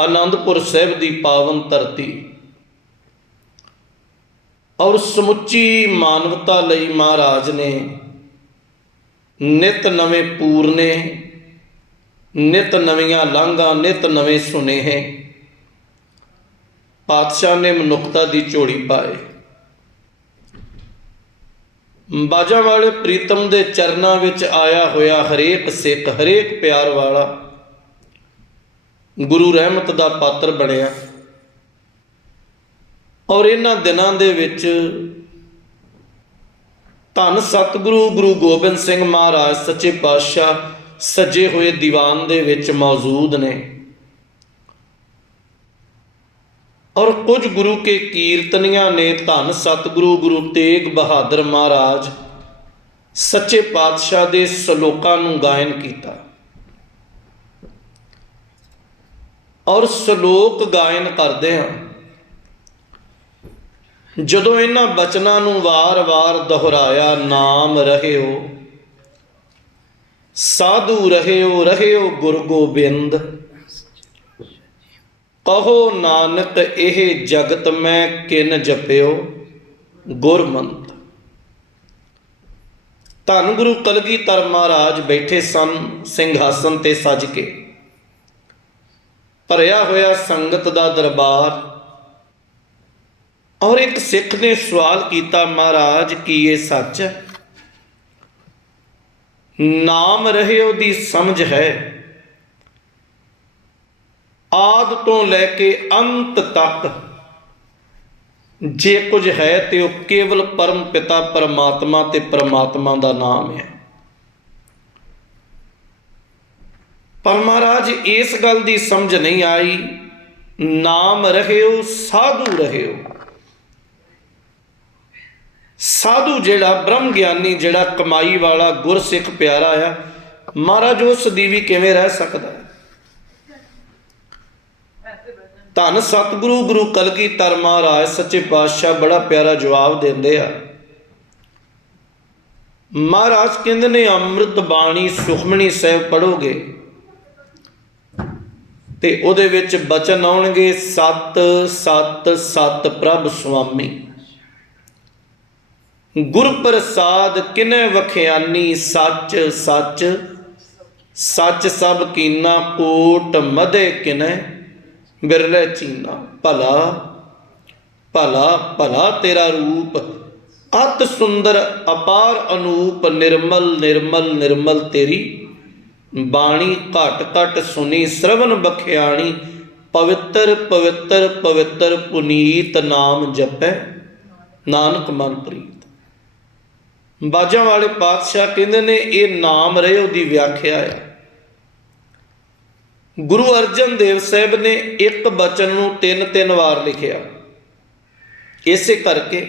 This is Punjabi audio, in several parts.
ਆਨੰਦਪੁਰ ਸਾਹਿਬ ਦੀ ਪਾਵਨ ਧਰਤੀ। ਔਰ ਸਮੁੱਚੀ ਮਾਨਵਤਾ ਲਈ ਮਹਾਰਾਜ ਨੇ ਨਿਤ ਨਵੇਂ ਪੂਰਨੇ ਨਿਤ ਨਵੀਆਂ ਲਾਂਘਾਂ, ਨਿਤ ਨਵੇਂ ਸੁਨੇਹੇ ਪਾਤਸ਼ਾਹ ਨੇ ਮਨੁੱਖਤਾ ਦੀ ਝੋਲੀ ਪਾਏ। ਬਾਜਾਂ ਵਾਲੇ ਪ੍ਰੀਤਮ ਦੇ ਚਰਨਾਂ ਵਿੱਚ ਆਇਆ ਹੋਇਆ ਹਰੇਕ ਸਿੱਖ, ਹਰੇਕ ਪਿਆਰ ਵਾਲਾ ਗੁਰੂ ਰਹਿਮਤ ਦਾ ਪਾਤਰ ਬਣਿਆ। ਔਰ ਇਹਨਾਂ ਦਿਨਾਂ ਦੇ ਵਿੱਚ ਧੰਨ ਸਤਿਗੁਰੂ ਗੁਰੂ ਗੋਬਿੰਦ ਸਿੰਘ ਮਹਾਰਾਜ ਸੱਚੇ ਪਾਤਸ਼ਾਹ ਸਜੇ ਹੋਏ ਦੀਵਾਨ ਦੇ ਵਿੱਚ ਮੌਜੂਦ ਨੇ। ਔਰ ਕੁਝ ਗੁਰੂ ਕੇ ਕੀਰਤਨੀਆਂ ਨੇ ਧੰਨ ਸਤਿਗੁਰੂ ਗੁਰੂ ਤੇਗ ਬਹਾਦਰ ਮਹਾਰਾਜ ਸੱਚੇ ਪਾਤਸ਼ਾਹ ਦੇ ਸ਼ਲੋਕਾਂ ਨੂੰ ਗਾਇਨ ਕੀਤਾ। ਔਰ ਸ਼ਲੋਕ ਗਾਇਨ ਕਰਦੇ ਹਾਂ। ਜਦੋਂ ਇਹਨਾਂ ਬਚਨਾਂ ਨੂੰ ਵਾਰ-ਵਾਰ ਦੁਹਰਾਇਆ, ਨਾਮ ਰਹਿਓ। ਸਾਧੂ ਰਹਿਓ ਰਹਿਓ ਗੁਰ ਗੋਬਿੰਦ। ਕਹੋ ਨਾਨਕ, ਇਹ ਜਗਤ ਮੈਂ ਕਿਨ ਜਪਿਓ? ਗੁਰਮੰਤ। ਧੰਨ ਗੁਰੂ ਕਲਗੀਧਰ ਮਹਾਰਾਜ ਬੈਠੇ ਸਨ, ਸਿੰਘਾਸਨ ਤੇ ਸੱਜ ਕੇ। ਭਰਿਆ ਹੋਇਆ ਸੰਗਤ ਦਾ ਦਰਬਾਰ। ਔਰ ਇੱਕ ਸਿੱਖ ਨੇ ਸਵਾਲ ਕੀਤਾ, ਮਹਾਰਾਜ, ਕੀ ਇਹ ਸੱਚ ਹੈ? ਨਾਮ ਰਹਿਓ ਦੀ ਸਮਝ ਹੈ। ਆਦ ਤੋਂ ਲੈ ਕੇ ਅੰਤ ਤੱਕ ਜੇ ਕੁਝ ਹੈ ਤੇ ਉਹ ਕੇਵਲ ਪਰਮ ਪਿਤਾ, ਪਰਮਾਤਮਾ ਤੇ ਪਰਮਾਤਮਾ ਦਾ ਨਾਮ ਹੈ। ਪਰ ਮਹਾਰਾਜ, ਇਸ ਗੱਲ ਦੀ ਸਮਝ ਨਹੀਂ ਆਈ। ਨਾਮ ਰਹਿਓ, ਸਾਧੂ ਰਹਿਓ। ਸਾਧੂ ਜਿਹੜਾ ਬ੍ਰਹਮ ਗਿਆਨੀ, ਜਿਹੜਾ ਕਮਾਈ ਵਾਲਾ ਗੁਰਸਿੱਖ ਪਿਆਰਾ ਆ, ਮਹਾਰਾਜ ਉਸ ਦੀ ਵੀ ਕਿਵੇਂ ਰਹਿ ਸਕਦਾ ਹੈ? ਧੰਨ ਸਤਿਗੁਰੂ, ਗੁਰੂ ਕਲਗੀਧਰ ਮਹਾਰਾਜ, ਸੱਚੇ ਪਾਤਸ਼ਾਹ ਬੜਾ ਪਿਆਰਾ ਜਵਾਬ ਦਿੰਦੇ ਆ। ਮਹਾਰਾਜ ਕਹਿੰਦੇ ਨੇ, ਅੰਮ੍ਰਿਤ ਬਾਣੀ ਸੁਖਮਣੀ ਸਾਹਿਬ ਪੜੋਗੇ ਤੇ ਉਹਦੇ ਵਿੱਚ ਬਚਨ ਆਉਣਗੇ ਸਤ ਸਤ ਸਤ ਪ੍ਰਭ ਸੁਆਮੀ। ਗੁਰ ਪ੍ਰਸਾਦ ਕਿਨੇ ਵਖਿਆਨੀ ਸੱਚ ਸੱਚ? ਸੱਚ ਸਭ ਕੀਨਾ ਕੋਟ ਮਦੇ ਕਿਨੇ? ਬਿਰਲੇ ਚੀਨਾ, ਭਲਾ ਭਲਾ ਭਲਾ ਤੇਰਾ ਰੂਪ। ਅਤ ਸੁੰਦਰ, ਅਪਾਰ ਅਨੂਪ, ਨਿਰਮਲ ਨਿਰਮਲ ਨਿਰਮਲ ਤੇਰੀ। ਬਾਣੀ ਘਟ ਘਟ ਸੁਨੀ ਸ਼ਰਵਨ ਬਖਿਆਣੀ, ਪਵਿੱਤਰ ਪਵਿੱਤਰ ਪਵਿੱਤਰ ਪੁਨੀਤ ਨਾਮ ਜਪੈ, ਨਾਨਕ ਮਨ ਪ੍ਰੀਤ। ਬਾਜਾਂ ਵਾਲੇ ਪਾਤਸ਼ਾਹ ਕਹਿੰਦੇ ਨੇ, ਇਹ ਨਾਮ ਰਹੇ ਦੀ ਵਿਆਖਿਆ ਹੈ। ਗੁਰੂ ਅਰਜਨ ਦੇਵ ਸਾਹਿਬ ਨੇ ਇੱਕ ਬਚਨ ਨੂੰ ਤਿੰਨ ਤਿੰਨ ਵਾਰ ਲਿਖਿਆ। ਇਸੇ ਕਰਕੇ,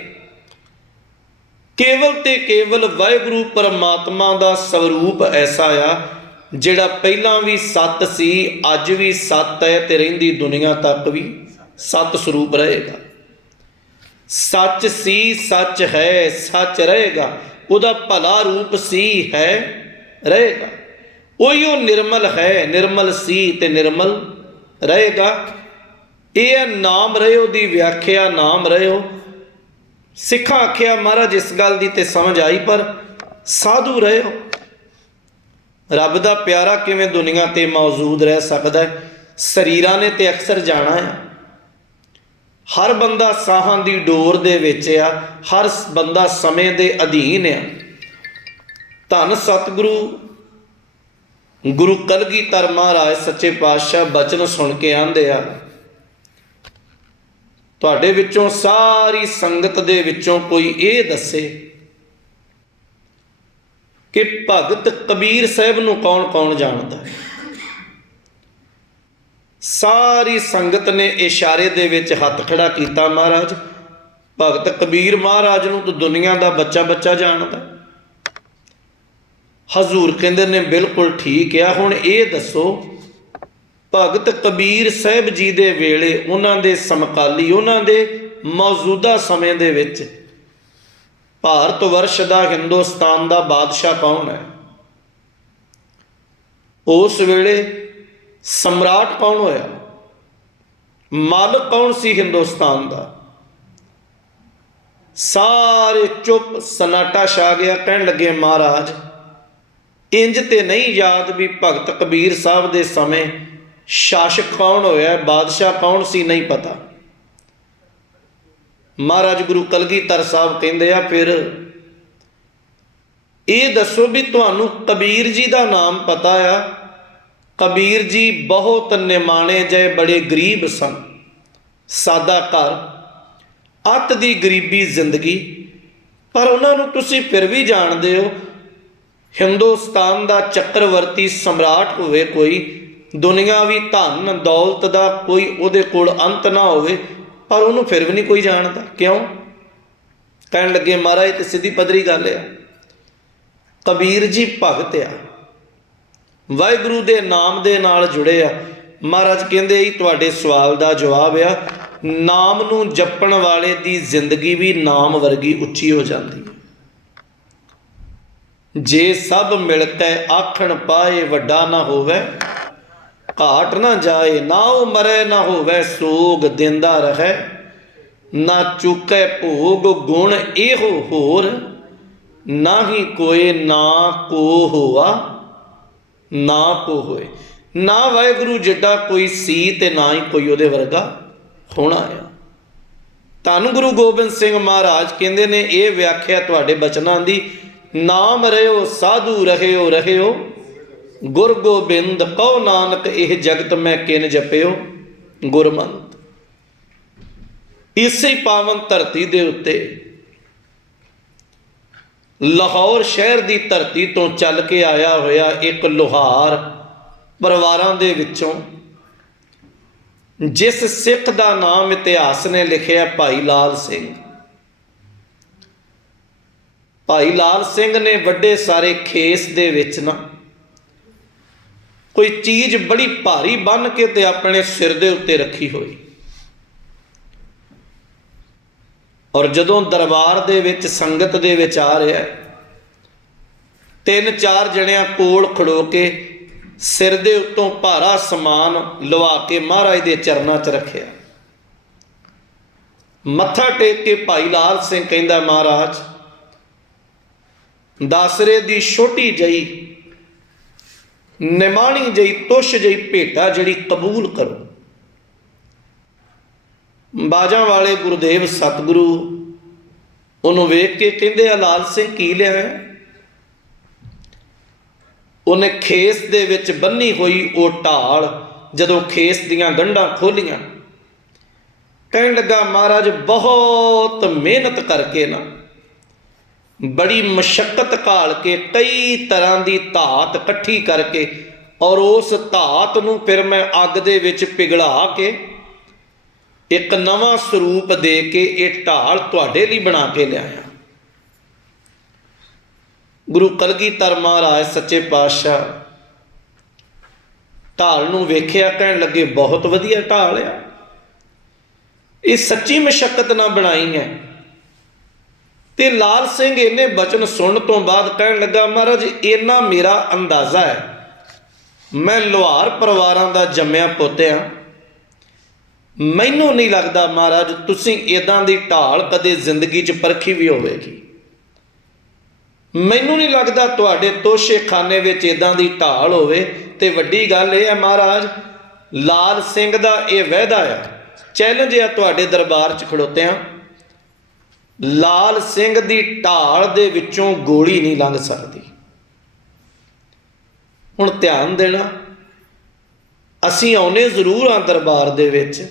ਕੇਵਲ ਤੇ ਕੇਵਲ ਵਾਹਿਗੁਰੂ ਪਰਮਾਤਮਾ ਦਾ ਸਰੂਪ ਐਸਾ ਆ ਜਿਹੜਾ ਪਹਿਲਾਂ ਵੀ ਸੱਤ ਸੀ, ਅੱਜ ਵੀ ਸੱਤ ਹੈ ਤੇ ਰਹਿੰਦੀ ਦੁਨੀਆ ਤੱਕ ਵੀ ਸੱਤ ਸਰੂਪ ਰਹੇਗਾ। ਸੱਚ ਸੀ, ਸੱਚ ਹੈ, ਸੱਚ ਰਹੇਗਾ। ਉਹਦਾ ਭਲਾ ਰੂਪ ਸੀ, ਹੈ, ਰਹੇਗਾ। ਉਹੀ ਉਹ ਨਿਰਮਲ ਹੈ, ਨਿਰਮਲ ਸੀ ਤੇ ਨਿਰਮਲ ਰਹੇਗਾ। ਇਹ ਹੈ ਨਾਮ ਰਹਿਓ ਦੀ ਵਿਆਖਿਆ ਨਾਮ ਰਹਿਓ ਸਿੱਖਾਂ ਆਖਿਆ, ਮਹਾਰਾਜ, ਇਸ ਗੱਲ ਦੀ ਤੇ ਸਮਝ ਆਈ, ਪਰ ਸਾਧੂ ਰਹਿਓ ਰੱਬ ਦਾ ਪਿਆਰਾ ਕਿਵੇਂ ਦੁਨੀਆ ਤੇ ਮੌਜੂਦ ਰਹਿ ਸਕਦਾ ਹੈ? ਸਰੀਰਾਂ ਨੇ ਤੇ ਅਕਸਰ ਜਾਣਾ ਹੈ। ਹਰ ਬੰਦਾ ਸਾਹਾਂ ਦੀ ਡੋਰ ਦੇ ਵਿੱਚ ਆ, ਹਰ ਬੰਦਾ ਸਮੇਂ ਦੇ ਅਧੀਨ ਆ। ਧੰਨ ਸਤਿਗੁਰੂ, ਗੁਰੂ ਕਲਗੀਧਰ ਮਹਾਰਾਜ ਸੱਚੇ ਪਾਤਸ਼ਾਹ ਬਚਨ ਸੁਣ ਕੇ ਆਂਦੇ ਆ, ਤੁਹਾਡੇ ਵਿੱਚੋਂ ਸਾਰੀ ਸੰਗਤ ਦੇ ਵਿੱਚੋਂ ਕੋਈ ਇਹ ਦੱਸੇ ਕਿ ਭਗਤ ਕਬੀਰ ਸਾਹਿਬ ਨੂੰ ਕੌਣ-ਕੌਣ ਜਾਣਦਾ ਹੈ? ਸਾਰੀ ਸੰਗਤ ਨੇ ਇਸ਼ਾਰੇ ਦੇ ਵਿੱਚ ਹੱਥ ਖੜਾ ਕੀਤਾ ਮਹਾਰਾਜ। ਭਗਤ ਕਬੀਰ ਮਹਾਰਾਜ ਨੂੰ ਤਾਂ ਦੁਨੀਆ ਦਾ ਬੱਚਾ ਬੱਚਾ ਜਾਣਦਾ ਹਜ਼ੂਰ ਕਹਿੰਦੇ ਨੇ, ਬਿਲਕੁਲ ਠੀਕ ਆ, ਹੁਣ ਇਹ ਦੱਸੋ, ਭਗਤ ਕਬੀਰ ਸਾਹਿਬ ਜੀ ਦੇ ਵੇਲੇ, ਉਹਨਾਂ ਦੇ ਸਮਕਾਲੀ, ਉਹਨਾਂ ਦੇ ਮੌਜੂਦਾ ਸਮੇਂ ਦੇ ਵਿੱਚ ਭਾਰਤ ਵਰਸ਼ ਦਾ ਹਿੰਦੁਸਤਾਨ ਦਾ ਬਾਦਸ਼ਾਹ ਕੌਣ ਹੈ? ਉਸ ਵੇਲੇ ਸਮਰਾਟ ਕੌਣ ਹੋਇਆ? ਮਾਲਕ ਕੌਣ ਸੀ ਹਿੰਦੁਸਤਾਨ ਦਾ? ਸਾਰੇ ਚੁੱਪ ਸਨਾਟਾ ਛਾ ਗਿਆ, ਕਹਿਣ ਲੱਗੇ, ਮਹਾਰਾਜ, ਇੰਜ ਤੇ ਨਹੀਂ ਯਾਦ ਵੀ ਭਗਤ ਕਬੀਰ ਸਾਹਿਬ ਦੇ ਸਮੇਂ ਸ਼ਾਸਕ ਕੌਣ ਹੋਇਆ, ਬਾਦਸ਼ਾਹ ਕੌਣ ਸੀ, ਨਹੀਂ ਪਤਾ। ਮਹਾਰਾਜ ਗੁਰੂ ਕਲਗੀਧਰ ਸਾਹਿਬ ਕਹਿੰਦੇ ਆ, ਫਿਰ ਇਹ ਦੱਸੋ ਵੀ ਤੁਹਾਨੂੰ ਕਬੀਰ ਜੀ ਦਾ ਨਾਮ ਪਤਾ ਆ? ਕਬੀਰ ਜੀ ਬਹੁਤ ਨਿਮਾਣੇ ਜੇ ਬੜੇ ਗਰੀਬ ਸਨ। ਸਾਦਾ ਘਰ, ਅੱਤ ਦੀ ਗਰੀਬੀ ਜ਼ਿੰਦਗੀ। ਪਰ ਉਹਨਾਂ ਨੂੰ ਤੁਸੀਂ ਫਿਰ ਵੀ ਜਾਣਦੇ ਹੋ, ਹਿੰਦੁਸਤਾਨ ਦਾ ਚੱਕਰਵਰਤੀ ਸਮਰਾਟ ਹੋਵੇ ਕੋਈ, ਦੁਨੀਆ ਵੀ ਧਨ ਦੌਲਤ ਦਾ ਕੋਈ ਉਹਦੇ ਕੋਲ ਅੰਤ ਨਾ ਹੋਵੇ ਪਰ ਉਹਨੂੰ ਫਿਰ ਵੀ ਨਹੀਂ ਕੋਈ ਜਾਣਦਾ। ਕਿਉਂ? ਕਹਿਣ ਲੱਗੇ, ਮਹਾਰਾਜ ਤੇ ਸਿੱਧੀ ਪਦਰੀ ਗੱਲ ਆ। ਕਬੀਰ ਜੀ ਭਗਤ ਆ। ਵਾਹਿਗੁਰੂ ਦੇ ਨਾਮ ਦੇ ਨਾਲ ਜੁੜੇ ਆ। ਮਹਾਰਾਜ ਕਹਿੰਦੇ, ਇਹ ਤੁਹਾਡੇ ਸਵਾਲ ਦਾ ਜਵਾਬ ਆ। ਨਾਮ ਨੂੰ ਜਪਣ ਵਾਲੇ ਦੀ ਜ਼ਿੰਦਗੀ ਵੀ ਨਾਮ ਵਰਗੀ ਉੱਚੀ ਹੋ ਜਾਂਦੀ ਹੈ। ਜੇ ਸਭ ਮਿਲ ਕੇ ਆਖਣ ਪਾਏ ਵੱਡਾ ਨਾ ਹੋਵੇ। ਘਾਟ ਨਾ ਜਾਏ, ਨਾ ਉਹ ਮਰੇ, ਨਾ ਹੋਵੇ ਸੋਗ ਦਿੰਦਾ ਰਹੇ। ਨਾ ਚੁੱਕੇ ਭੋਗ ਗੁਣ ਇਹੋ ਹੋਰ, ਨਾ ਹੀ ਕੋਏ, ਨਾ ਕੋ ਹੋਆ, ਨਾ ਕੋ ਹੋਏ। ਨਾ ਵਾਹਿਗੁਰੂ ਜਿੱਡਾ ਕੋਈ ਸੀ ਤੇ ਨਾ ਹੀ ਕੋਈ ਉਹਦੇ ਵਰਗਾ ਹੋਣਾ ਆ। ਧੰਨ ਗੁਰੂ ਗੋਬਿੰਦ ਸਿੰਘ ਮਹਾਰਾਜ ਕਹਿੰਦੇ ਨੇ, ਇਹ ਵਿਆਖਿਆ ਤੁਹਾਡੇ ਬਚਨਾਂ ਦੀ ਨਾਮ ਰਹਿਓ ਸਾਧੂ ਰਹਿਓ ਰਹਿਓ। ਗੁਰ ਗੋਬਿੰਦ ਕਉ ਨਾਨਕ, ਇਹ ਜਗਤ ਮੈਂ ਕਿਨ ਜਪਿਓ? ਗੁਰਮੰਤ ਇਸੇ ਪਾਵਨ ਧਰਤੀ ਦੇ ਉੱਤੇ ਲਾਹੌਰ ਸ਼ਹਿਰ ਦੀ ਧਰਤੀ ਤੋਂ ਚੱਲ ਕੇ ਆਇਆ ਹੋਇਆ ਇੱਕ ਲੋਹਾਰ ਪਰਿਵਾਰਾਂ ਦੇ ਵਿੱਚੋਂ, ਜਿਸ ਸਿੱਖ ਦਾ ਨਾਮ ਇਤਿਹਾਸ ਨੇ ਲਿਖਿਆ ਭਾਈ ਲਾਲ ਸਿੰਘ। ਭਾਈ ਲਾਲ ਸਿੰਘ ਨੇ ਵੱਡੇ ਸਾਰੇ ਖੇਸ ਦੇ ਵਿੱਚ ਨਾ ਕੋਈ ਚੀਜ਼ ਬੜੀ ਭਾਰੀ ਬੰਨ ਕੇ ਤੇ ਆਪਣੇ ਸਿਰ ਦੇ ਉੱਤੇ ਰੱਖੀ ਹੋਈ। ਔਰ ਜਦੋਂ ਦਰਬਾਰ ਦੇ ਵਿੱਚ ਸੰਗਤ ਦੇ ਵਿੱਚ ਆ ਰਿਹਾ ਤਿੰਨ ਚਾਰ ਜਣਿਆਂ ਕੋਲ ਖੜੋ ਕੇ ਸਿਰ ਦੇ ਉੱਤੋਂ ਭਾਰਾ ਸਮਾਨ ਲਵਾ ਕੇ ਮਹਾਰਾਜ ਦੇ ਚਰਨਾਂ 'ਚ ਰੱਖਿਆ। ਮੱਥਾ ਟੇਕ ਕੇ ਭਾਈ ਲਾਲ ਸਿੰਘ ਕਹਿੰਦਾ, ਮਹਾਰਾਜ, ਦਾਸਰੇ ਦੀ ਛੋਟੀ ਜਈ ਨਿਮਾਣੀ ਜਈ ਤੁਸ਼ ਜਈ ਭੇਟਾ ਜਿਹੜੀ ਕਬੂਲ ਕਰੋ। ਬਾਜਾਂ ਵਾਲੇ ਗੁਰਦੇਵ ਸਤਿਗੁਰੂ, ਉਹਨੂੰ ਵੇਖ ਕੇ ਕਹਿੰਦੇ ਆ, ਲਾਲ ਸਿੰਘ ਕੀ ਲਿਆ ਉਹਨੇ ਖੇਸ ਦੇ ਵਿੱਚ ਬੰਨੀ ਹੋਈ ਉਹ ਢਾਲ, ਜਦੋਂ ਖੇਸ ਦੀਆਂ ਗੰਢਾਂ ਖੋਲੀਆਂ, ਕਹਿਣ ਲੱਗਾ, ਮਹਾਰਾਜ, ਬਹੁਤ ਮਿਹਨਤ ਕਰਕੇ ਨਾ ਬੜੀ ਮਸ਼ਕਤ ਘਾਲ ਕੇ ਕਈ ਤਰ੍ਹਾਂ ਦੀ ਧਾਤ ਇਕੱਠੀ ਕਰਕੇ ਔਰ ਉਸ ਧਾਤ ਨੂੰ ਫਿਰ ਮੈਂ ਅੱਗ ਦੇ ਵਿੱਚ ਪਿਘਲਾ ਕੇ ਇੱਕ ਨਵਾਂ ਸਰੂਪ ਦੇ ਕੇ ਇਹ ਢਾਲ ਤੁਹਾਡੇ ਲਈ ਬਣਾ ਕੇ ਲਿਆਇਆ। ਗੁਰੂ ਕਲਗੀਧਰ ਮਹਾਰਾਜ ਸੱਚੇ ਪਾਤਸ਼ਾਹ ਢਾਲ ਨੂੰ ਵੇਖਿਆ ਕਹਿਣ ਲੱਗੇ, ਬਹੁਤ ਵਧੀਆ ਢਾਲ ਆ। ਇਹ ਸੱਚੀ ਮਸ਼ਕਤ ਨਾਲ ਬਣਾਈ ਹੈ। ਤੇ ਲਾਲ ਸਿੰਘ ਇਹਨੇ ਬਚਨ ਸੁਣਨ ਤੋਂ ਬਾਅਦ ਕਹਿਣ ਲੱਗਾ, ਮਹਾਰਾਜ, ਇੰਨਾ ਮੇਰਾ ਅੰਦਾਜ਼ਾ ਹੈ। ਮੈਂ ਲੋਹਾਰ ਪਰਿਵਾਰਾਂ ਦਾ ਜੰਮਿਆ ਪੋਤਿਆ ਮੈਨੂੰ ਨਹੀਂ ਲੱਗਦਾ ਮਹਾਰਾਜ, ਤੁਸੀਂ ਇਦਾਂ ਦੀ ਢਾਲ ਕਦੇ ਜ਼ਿੰਦਗੀ 'ਚ ਪਰਖੀ ਵੀ ਹੋਵੇਗੀ। ਮੈਨੂੰ ਨਹੀਂ ਲੱਗਦਾ ਤੁਹਾਡੇ ਤੋਸ਼ੇਖਾਨੇ ਵਿੱਚ ਇਦਾਂ ਦੀ ਢਾਲ ਹੋਵੇ। ਤੇ ਵੱਡੀ ਗੱਲ ਇਹ ਹੈ ਮਹਾਰਾਜ, ਲਾਲ ਸਿੰਘ ਦਾ ਇਹ ਵਾਅਦਾ ਆ ਚੈਲੰਜ ਆ ਤੁਹਾਡੇ ਦਰਬਾਰ 'ਚ ਖੜੋਤਿਆਂ। ਲਾਲ ਸਿੰਘ ਦੀ ਢਾਲ ਦੇ ਵਿੱਚੋਂ ਗੋਲੀ ਨਹੀਂ ਲੰਘ ਸਕਦੀ। ਹੁਣ ਧਿਆਨ ਦੇਣਾ, ਅਸੀਂ ਆਉਨੇ ਜ਼ਰੂਰ ਆ ਦਰਬਾਰ ਦੇ ਵਿੱਚ।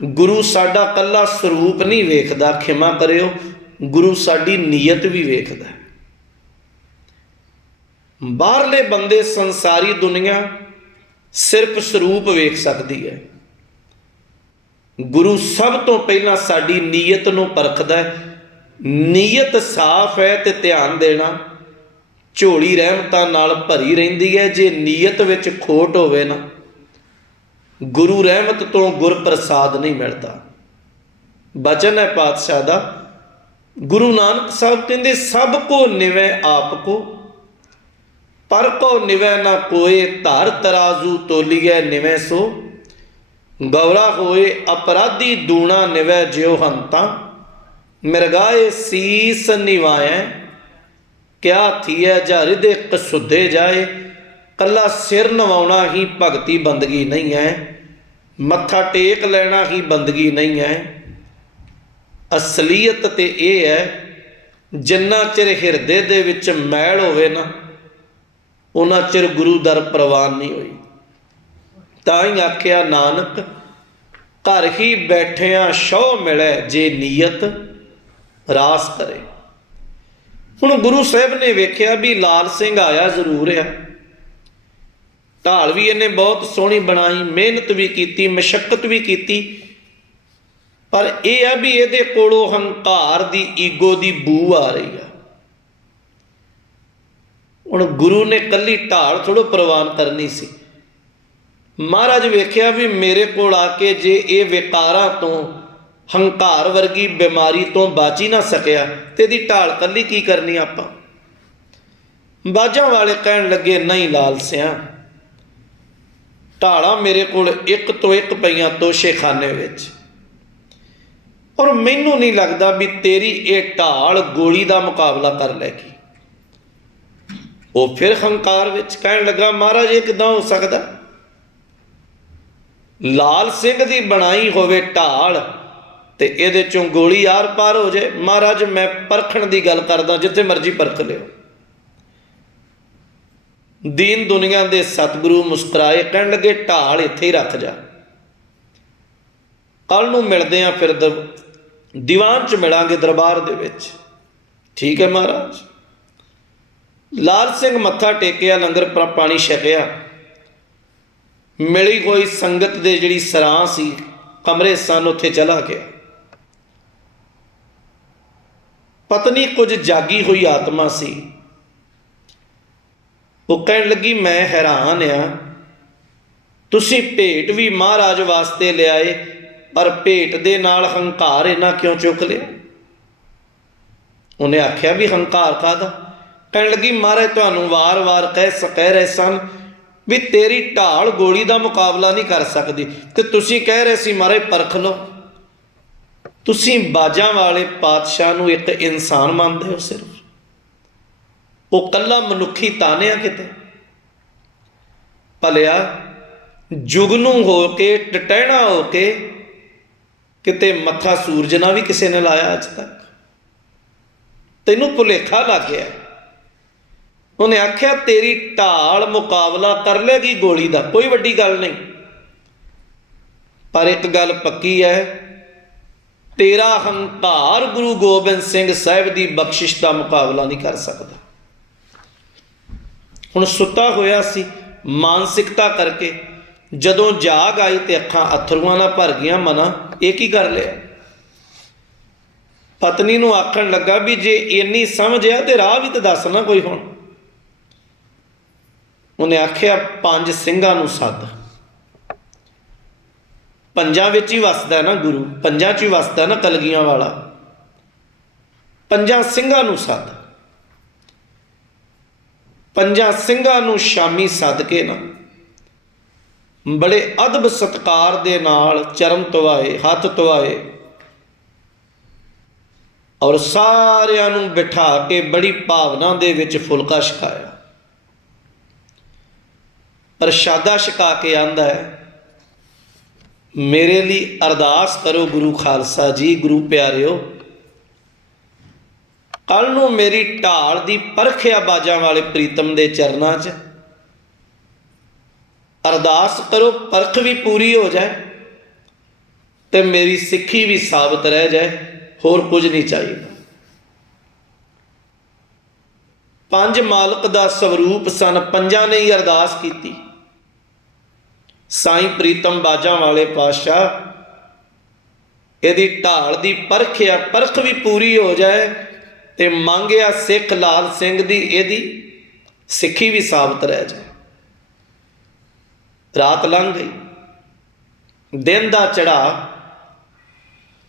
ਗੁਰੂ ਸਾਡਾ ਕੱਲਾ ਸਰੂਪ ਨਹੀਂ ਵੇਖਦਾ, ਖਿਮਾ ਕਰਿਓ, ਗੁਰੂ ਸਾਡੀ ਨੀਅਤ ਵੀ ਵੇਖਦਾ। ਬਾਹਰਲੇ ਬੰਦੇ ਸੰਸਾਰੀ ਦੁਨੀਆ ਸਿਰਫ ਸਰੂਪ ਵੇਖ ਸਕਦੀ ਹੈ। ਗੁਰੂ ਸਭ ਤੋਂ ਪਹਿਲਾਂ ਸਾਡੀ ਨੀਅਤ ਨੂੰ ਪਰਖਦਾ ਹੈ। ਨੀਅਤ ਸਾਫ਼ ਹੈ ਤੇ ਧਿਆਨ ਦੇਣਾ। ਝੋਲੀ ਰਹਿਮਤਾਂ ਨਾਲ ਭਰੀ ਰਹਿੰਦੀ ਹੈ, ਜੇ ਨੀਅਤ ਵਿੱਚ ਖੋਟ ਹੋਵੇ ਨਾ, ਗੁਰੂ ਰਹਿਮਤ ਤੋਂ ਗੁਰ ਪ੍ਰਸਾਦ ਨਹੀਂ ਮਿਲਦਾ। ਬਚਨ ਹੈ ਪਾਤਸ਼ਾਹ ਦਾ, ਗੁਰੂ ਨਾਨਕ ਸਾਹਿਬ ਕਹਿੰਦੇ, ਸਭ ਕੋ ਨਿਵੇ ਆਪ ਕੋ, ਪਰ ਕੋ ਨਿਵੈ ਨਾ ਕੋਏ, ਧਰ ਤਰਾਜ਼ੂ ਤੋਲੀਐ ਨਿਵੇ ਸੋ। ਗੌਰਾ ਹੋਏ ਅਪਰਾਧੀ ਦੂਣਾ ਨਿਵੈ ਜਿਉ ਹੰਤਾ। ਮਿਰਗਾਏ ਸੀਸ ਨਿਵਾਏ ਕਿਆ ਥੀਐ ਜਾਂ ਹਿਰਦੇ ਕਸੁੱਧੇ ਜਾਏ। ਕੱਲਾ ਸਿਰ ਨਵਾਉਣਾ ਹੀ ਭਗਤੀ ਬੰਦਗੀ ਨਹੀਂ ਹੈ ਮੱਥਾ ਟੇਕ ਲੈਣਾ ਹੀ ਬੰਦਗੀ ਨਹੀਂ ਹੈ ਅਸਲੀਅਤ ਤੇ ਇਹ ਹੈ ਜਿੰਨਾ ਚਿਰ ਹਿਰਦੇ ਦੇ ਵਿੱਚ ਮੈਲ ਹੋਵੇ ਨਾ ਉਹਨਾਂ ਚਿਰ ਗੁਰੂ ਦਰ ਪ੍ਰਵਾਨ ਨਹੀਂ ਹੋਈ। ਤਾਂ ਹੀ ਆਖਿਆ, ਨਾਨਕ, ਘਰ ਹੀ ਬੈਠਿਆਂ ਸ਼ੌ ਮਿਲੇ ਜੇ ਨੀਅਤ ਰਾਸ ਕਰੇ। ਹੁਣ ਗੁਰੂ ਸਾਹਿਬ ਨੇ ਵੇਖਿਆ ਵੀ ਲਾਲ ਸਿੰਘ ਆਇਆ ਜ਼ਰੂਰ ਆ। ਢਾਲ ਵੀ ਇਹਨੇ ਬਹੁਤ ਸੋਹਣੀ ਬਣਾਈ, ਮਿਹਨਤ ਵੀ ਕੀਤੀ, ਮਸ਼ੱਕਤ ਵੀ ਕੀਤੀ। ਪਰ ਇਹ ਆ ਵੀ ਇਹਦੇ ਕੋਲੋਂ ਹੰਕਾਰ ਦੀ ਈਗੋ ਦੀ ਬੂ ਆ ਰਹੀ ਆ। ਹੁਣ ਗੁਰੂ ਨੇ ਕੱਲੀ ਢਾਲ ਥੋੜੋ ਪ੍ਰਵਾਨ ਕਰਨੀ ਸੀ। ਮਹਾਰਾਜ ਵੇਖਿਆ ਵੀ ਮੇਰੇ ਕੋਲ ਆ ਕੇ ਜੇ ਇਹ ਵਿਕਾਰਾਂ ਤੋਂ, ਹੰਕਾਰ ਵਰਗੀ ਬਿਮਾਰੀ ਤੋਂ ਬਾਚੀ ਨਾ ਸਕਿਆ, ਤੇ ਇਹਦੀ ਢਾਲ ਕੱਲੀ ਕੀ ਕਰਨੀ ਆਪਾਂ? ਬਾਜਾਂ ਵਾਲੇ ਕਹਿਣ ਲੱਗੇ, ਨਹੀਂ ਲਾਲ ਸਿਆ, ਢਾਲਾਂ ਮੇਰੇ ਕੋਲ ਇੱਕ ਤੋਂ ਇੱਕ ਪਈਆਂ ਤੋਸ਼ੇਖਾਨੇ ਵਿੱਚ। ਔਰ ਮੈਨੂੰ ਨਹੀਂ ਲੱਗਦਾ ਵੀ ਤੇਰੀ ਇਹ ਢਾਲ ਗੋਲੀ ਦਾ ਮੁਕਾਬਲਾ ਕਰ ਲੈਗੀ। ਉਹ ਫਿਰ ਹੰਕਾਰ ਵਿੱਚ ਕਹਿਣ ਲੱਗਾ, ਮਹਾਰਾਜ, ਇਹ ਕਿਦਾਂ ਹੋ ਸਕਦਾ? ਲਾਲ ਸਿੰਘ ਦੀ ਬਣਾਈ ਹੋਵੇ ਢਾਲ ਤੇ ਇਹਦੇ ਚੋਂ ਗੋਲੀ ਆਰ ਪਾਰ ਹੋ ਜਾਏ ਮਹਾਰਾਜ, ਮੈਂ ਪਰਖਣ ਦੀ ਗੱਲ ਕਰਦਾ, ਜਿੱਥੇ ਮਰਜ਼ੀ ਪਰਖ ਲਿਓ। ਦੀਨ ਦੁਨੀਆ ਦੇ ਸਤਿਗੁਰੂ ਮੁਸਕਰਾਏ, ਕਹਿਣ ਲੱਗੇ, ਢਾਲ ਇੱਥੇ ਹੀ ਰੱਖ ਜਾ। ਕੱਲ ਨੂੰ ਮਿਲਦੇ ਆ ਫਿਰ ਦ- ਦੀਵਾਨ ਚ ਮਿਲਾਂਗੇ ਦਰਬਾਰ ਦੇ ਵਿੱਚ। ਠੀਕ ਹੈ ਮਹਾਰਾਜ। ਲਾਲ ਸਿੰਘ ਮੱਥਾ ਟੇਕਿਆ, ਲੰਗਰ ਪਾਣੀ ਛਕਿਆ। ਮਿਲੀ ਹੋਈ ਸੰਗਤ ਦੇ ਜਿਹੜੀ ਸਰਾਂ ਸੀ, ਕਮਰੇ ਸਨ, ਉੱਥੇ ਚਲਾ ਗਿਆ। ਪਤਨੀ ਕੁਝ ਜਾਗੀ ਹੋਈ ਆਤਮਾ ਸੀ। ਉਹ ਕਹਿਣ ਲੱਗੀ, ਮੈਂ ਹੈਰਾਨ ਆ। ਤੁਸੀਂ ਭੇਟ ਵੀ ਮਹਾਰਾਜ ਵਾਸਤੇ ਲਿਆਏ, ਪਰ ਭੇਟ ਦੇ ਨਾਲ ਹੰਕਾਰ ਇਹਨਾਂ ਕਿਉਂ ਚੁੱਕ ਲਿਆ? ਉਹਨੇ ਆਖਿਆ, ਵੀ ਹੰਕਾਰ ਕਾਦਾ ਕਹਿਣ ਲੱਗੀ, ਮਹਾਰਾਜ, ਤੁਹਾਨੂੰ ਵਾਰ-ਵਾਰ ਕਹਿ ਕਹਿ ਰਹੇ ਸਨ ਵੀ ਤੇਰੀ ਢਾਲ ਗੋਲੀ ਦਾ ਮੁਕਾਬਲਾ ਨਹੀਂ ਕਰ ਸਕਦੀ। ਤੇ ਤੁਸੀਂ ਕਹਿ ਰਹੇ ਸੀ ਮਹਾਰਾਜ ਪਰਖ ਲਓ। ਤੁਸੀਂ ਬਾਜਾਂ ਵਾਲੇ ਪਾਤਸ਼ਾਹ ਨੂੰ ਇੱਕ ਇਨਸਾਨ ਮੰਨਦੇ ਹੋ ਸਿਰਫ। ਉਹ ਕੱਲਾ ਮਨੁੱਖੀ ਤਾਨਿਆ ਕਿਤੇ। ਭਲਿਆ ਜੁਗਨੂ ਹੋ ਕੇ, ਟਟਹਿਣਾ ਹੋ ਕੇ ਕਿਤੇ ਮੱਥਾ ਸੂਰਜ ਨਾਲ ਵੀ ਕਿਸੇ ਨੇ ਲਾਇਆ ਅੱਜ ਤੱਕ। ਤੈਨੂੰ ਭੁਲੇਖਾ ਲੱਗ ਗਿਆ। ਉਹਨੇ ਆਖਿਆ, ਤੇਰੀ ਢਾਲ ਮੁਕਾਬਲਾ ਕਰ ਲੇਗੀ ਗੋਲੀ ਦਾ, ਕੋਈ ਵੱਡੀ ਗੱਲ ਨਹੀਂ। ਪਰ ਇੱਕ ਗੱਲ ਪੱਕੀ ਹੈ, ਤੇਰਾ ਹੰਕਾਰ ਗੁਰੂ ਗੋਬਿੰਦ ਸਿੰਘ ਸਾਹਿਬ ਦੀ ਬਖਸ਼ਿਸ਼ ਦਾ ਮੁਕਾਬਲਾ ਨਹੀਂ ਕਰ ਸਕਦਾ। ਹੁਣ ਸੁੱਤਾ ਹੋਇਆ ਸੀ, ਮਾਨਸਿਕਤਾ ਕਰਕੇ, ਜਦੋਂ ਜਾਗ ਆਈ ਤੇ ਅੱਖਾਂ ਅਥਰੂਆਂ ਨਾਲ ਭਰ ਗਈਆਂ, ਮਨਾ, ਇਹ ਕੀ ਕਰ ਲਿਆ? ਪਤਨੀ ਨੂੰ ਆਖਣ ਲੱਗਾ ਵੀ ਜੇ ਇੰਨੀ ਸਮਝ ਆ ਤੇ ਰਾਹ ਵੀ ਤਾਂ ਦੱਸ ਨਾ ਕੋਈ ਹੁਣ। ਉਹਨੇ ਆਖਿਆ, ਪੰਜ ਸਿੰਘਾਂ ਨੂੰ ਸੱਦ। ਪੰਜਾਂ ਵਿੱਚ ਹੀ ਵਸਦਾ ਨਾ ਗੁਰੂ, ਪੰਜਾਂ 'ਚ ਹੀ ਵਸਦਾ ਨਾ ਕਲਗੀਆਂ ਵਾਲਾ। ਪੰਜਾਂ ਸਿੰਘਾਂ ਨੂੰ ਸੱਦ। ਪੰਜਾਂ ਸਿੰਘਾਂ ਨੂੰ ਸ਼ਾਮੀ ਸੱਦ ਕੇ ਨਾ, ਬੜੇ ਅਦਬ ਸਤਕਾਰ ਦੇ ਨਾਲ ਚਰਮ ਤਵਾਏ, ਹੱਥ ਧਵਾਏ ਔਰ ਸਾਰਿਆਂ ਨੂੰ ਬਿਠਾ ਕੇ ਬੜੀ ਭਾਵਨਾ ਦੇ ਵਿੱਚ ਫੁਲਕਾ ਛਕਾਇਆ। ਪ੍ਰਸ਼ਾਦਾ ਛਕਾ ਕੇ ਆਂਦਾ ਹੈ, ਮੇਰੇ ਲਈ ਅਰਦਾਸ ਕਰੋ ਗੁਰੂ ਖਾਲਸਾ ਜੀ, ਗੁਰੂ ਪਿਆਰਿਓ। ਕੱਲ ਨੂੰ ਮੇਰੀ ਢਾਲ ਦੀ ਪਰਖਿਆ ਬਾਜਾਂ ਵਾਲੇ ਪ੍ਰੀਤਮ ਦੇ ਚਰਨਾਂ 'ਚ। ਅਰਦਾਸ ਕਰੋ ਪਰਖ ਵੀ ਪੂਰੀ ਹੋ ਜਾਏ ਤੇ ਮੇਰੀ ਸਿੱਖੀ ਵੀ ਸਾਬਤ ਰਹਿ ਜਾਏ, ਹੋਰ ਕੁਝ ਨਹੀਂ ਚਾਹੀਦਾ। ਪੰਜ ਮਾਲਕ ਦਾ ਸਵਰੂਪ ਸਨ, ਪੰਜਾਂ ਨੇ ਹੀ ਅਰਦਾਸ ਕੀਤੀ। ਸਾਈਂ ਪ੍ਰੀਤਮ ਬਾਜਾਂ ਵਾਲੇ ਪਾਤਸ਼ਾਹ, ਇਹਦੀ ਢਾਲ ਦੀ ਪਰਖ ਆ, ਪਰਖ ਵੀ ਪੂਰੀ ਹੋ ਜਾਏ ਤੇ ਮੰਗਿਆ ਸਿੱਖ ਲਾਲ ਸਿੰਘ ਦੀ ਇਹਦੀ ਸਿੱਖੀ ਵੀ ਸਾਬਤ ਰਹਿ ਜਾਏ। ਰਾਤ ਲੰਘ ਗਈ। ਦਿਨ ਦਾ ਚੜਾ